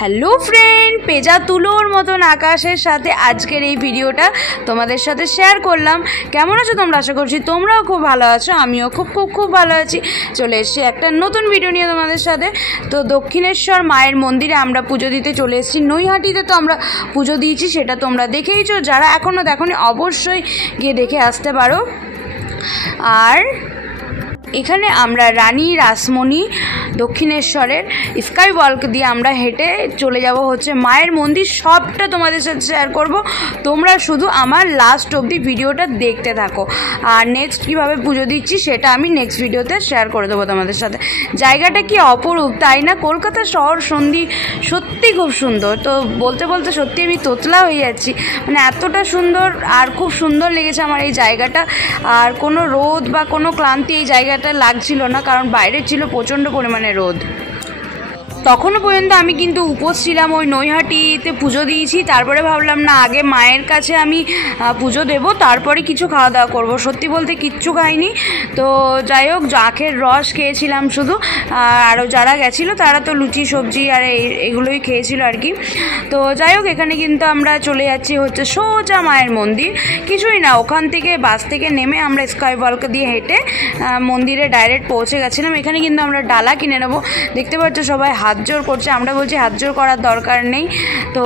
Hello friend, Payza তুলোর মতন আকাশের সাথে আজকের এই ভিডিওটা তোমাদের সাথে শেয়ার করলাম। কেমন আছো তোমরা? আশা করছি তোমরাও খুব ভালো আছো, আমিও খুব ভালো আছি। চলে এসেছি একটা নতুন ভিডিও নিয়ে তোমাদের সাথে। তো দক্ষিণেশ্বর মায়ের মন্দিরে আমরা পুজো দিতে চলে এসেছি। নৈহাটিতে তো আমরা পুজো দিয়েছি, সেটা তোমরা দেখেইছো। যারা এখনও দেখোনি অবশ্যই গিয়ে দেখে আসতে পারো। আর এখানে আমরা রানী রাসমণি দক্ষিণেশ্বরের স্কাই ওয়াক দিয়ে আমরা হেঁটে চলে যাব হচ্ছে মায়ের মন্দির। সবটা তোমাদের সাথে শেয়ার করব, তোমরা শুধু আমার লাস্ট অবধি ভিডিওটা দেখতে থাকো। আর নেক্সট কীভাবে পুজো দিচ্ছি সেটা আমি নেক্সট ভিডিওতে শেয়ার করে দেবো তোমাদের সাথে। জায়গাটা কি অপরূপ, তাই না? কলকাতা শহর সন্ধি সত্যি খুব সুন্দর। তো বলতে বলতে সত্যি আমি তোতলা হয়ে যাচ্ছি, মানে এতটা সুন্দর। আর খুব সুন্দর লেগেছে আমার এই জায়গাটা। আর কোনো রোদ বা কোনো ক্লান্তি এই জায়গাটা লাগছিল না, কারণ বাইরে ছিল প্রচণ্ড পরিমাণে রোদ। তখনও পর্যন্ত আমি কিন্তু উপোস ছিলাম, ওই নৈহাটিতে পুজো দিয়েছি। তারপরে ভাবলাম না, আগে মায়ের কাছে আমি পুজো দেবো, তারপরে কিছু খাওয়া দাওয়া করবো। সত্যি বলতে কিচ্ছু খাইনি। তো যাই হোক, আখের রস খেয়েছিলাম শুধু। আরও যারা গেছিলো তারা তো লুচি সবজি আর এগুলোই খেয়েছিল আর কি। তো যাই হোক, এখানে কিন্তু আমরা চলে যাচ্ছি হচ্ছে সোজা মায়ের মন্দির। কিছুই না, ওখান থেকে বাস থেকে নেমে আমরা স্কাই ওয়াক দিয়ে হেঁটে মন্দিরে ডাইরেক্ট পৌঁছে গেছিলাম। এখানে কিন্তু আমরা ডালা কিনে নেবো। দেখতে পাচ্ছ সবাই হাত জোর করছে, আমরা বলছি হাত জোর করার দরকার নেই। তো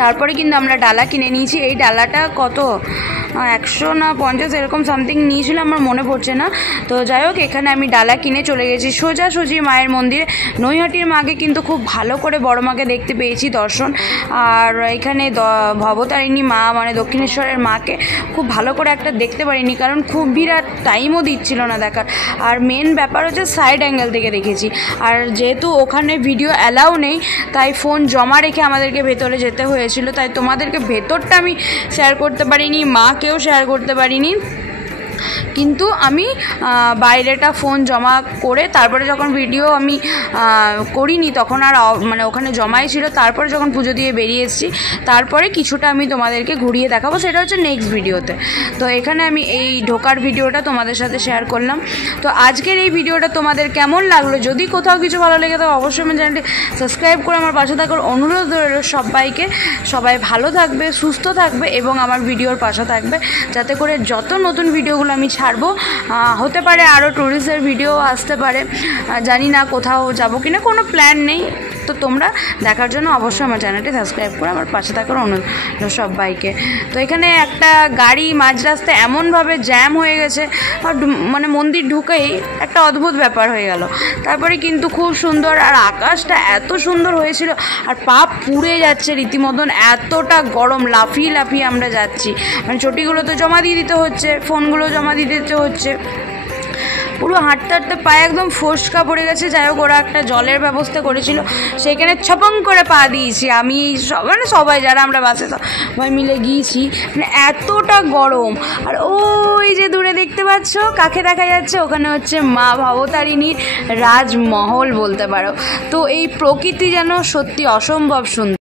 তারপরে কিন্তু আমরা ডালা কিনে নিয়েছি। এই ডালাটা কত 100 না 50 এরকম সামথিং নিয়েছিল, আমার মনে পড়ছে না। তো যাই হোক, এখানে আমি ডালা কিনে চলে গেছি সোজাসুজি মায়ের মন্দিরে। নৈহাটির মাকে কিন্তু খুব ভালো করে বড় মাকে দেখতে পেয়েছি দর্শন। আর এখানে ভবতারিণী মা মানে দক্ষিণেশ্বরের মাকে খুব ভালো করে একটা দেখতে পারিনি, কারণ খুব বিরাট টাইমও দিচ্ছিল না দেখার। আর মেন ব্যাপার হচ্ছে সাইড অ্যাঙ্গেল থেকে দেখেছি। আর যেহেতু ওখানে ভিডিও অ্যালাউ নেই, তাই ফোন জমা রেখে আমাদেরকে ভেতরে যেতে হয়েছিল। তাই তোমাদেরকে ভেতরটা আমি শেয়ার করতে পারিনি, মাকেও শেয়ার করতে পারিনি। কিন্তু আমি বাইরেটা ফোন জমা করে তারপরে যখন ভিডিও আমি করিনি, তখন আর মানে ওখানে জমাই ছিল। তারপরে যখন পুজো দিয়ে বেরিয়ে এসেছি, তারপরে কিছুটা আমি তোমাদেরকে ঘুরিয়ে দেখাবো, সেটা হচ্ছে নেক্সট ভিডিওতে। তো এখানে আমি এই ঢোকার ভিডিওটা তোমাদের সাথে শেয়ার করলাম। তো আজকের এই ভিডিওটা তোমাদের কেমন লাগলো? যদি কোথাও কিছু ভালো লেগে থাকে অবশ্যই আমার চ্যানেলটি সাবস্ক্রাইব করে আমার পাশে থাকার অনুরোধ রইল সবাইকে। সবাই ভালো থাকবে, সুস্থ থাকবে এবং আমার ভিডিওর পাশে থাকবে, যাতে করে যত নতুন ভিডিওগুলো আমি ছাড়বো, হতে পারে আরও ট্যুরিস্টের ভিডিও আসতে পারে। জানি না কোথাও যাবো কিনা, কোনো প্ল্যান নেই। তো তোমরা দেখার জন্য অবশ্যই আমার চ্যানেলটি সাবস্ক্রাইব করে আমার পাশে থাকার অনুরোধ সবাইকে। তো এখানে একটা গাড়ি মাঝ রাস্তায় এমনভাবে জ্যাম হয়ে গেছে, আর মানে মন্দির ঢুকেই একটা অদ্ভুত ব্যাপার হয়ে গেল। তারপরে কিন্তু খুব সুন্দর, আর আকাশটা এত সুন্দর হয়েছিল। আর পা পুড়ে যাচ্ছে রীতিমতন, এতটা গরম, লাফিয়ে লাফিয়ে আমরা যাচ্ছি। মানে চটিগুলো তো জমা দিয়ে দিতে হচ্ছে, ফোনগুলো জমা দিয়ে দিতে হচ্ছে। পুরো হাঁটতে হাঁটতে পায়ে একদম ফোসকা পড়ে গেছে। যাই হোক, ওরা একটা জলের ব্যবস্থা করেছিল, সেখানে ছপং করে পা দিয়েছি আমি, মানে সবাই যারা আমরা বাসে সবাই মিলে গিয়েছি। মানে এতটা গরম। আর ওই যে দূরে দেখতে পাচ্ছ কাকে দেখা যাচ্ছে, ওখানে হচ্ছে মা ভবতারিণীর রাজমহল বলতে পারো। তো এই প্রকৃতি যেন সত্যি অসম্ভব সুন্দর।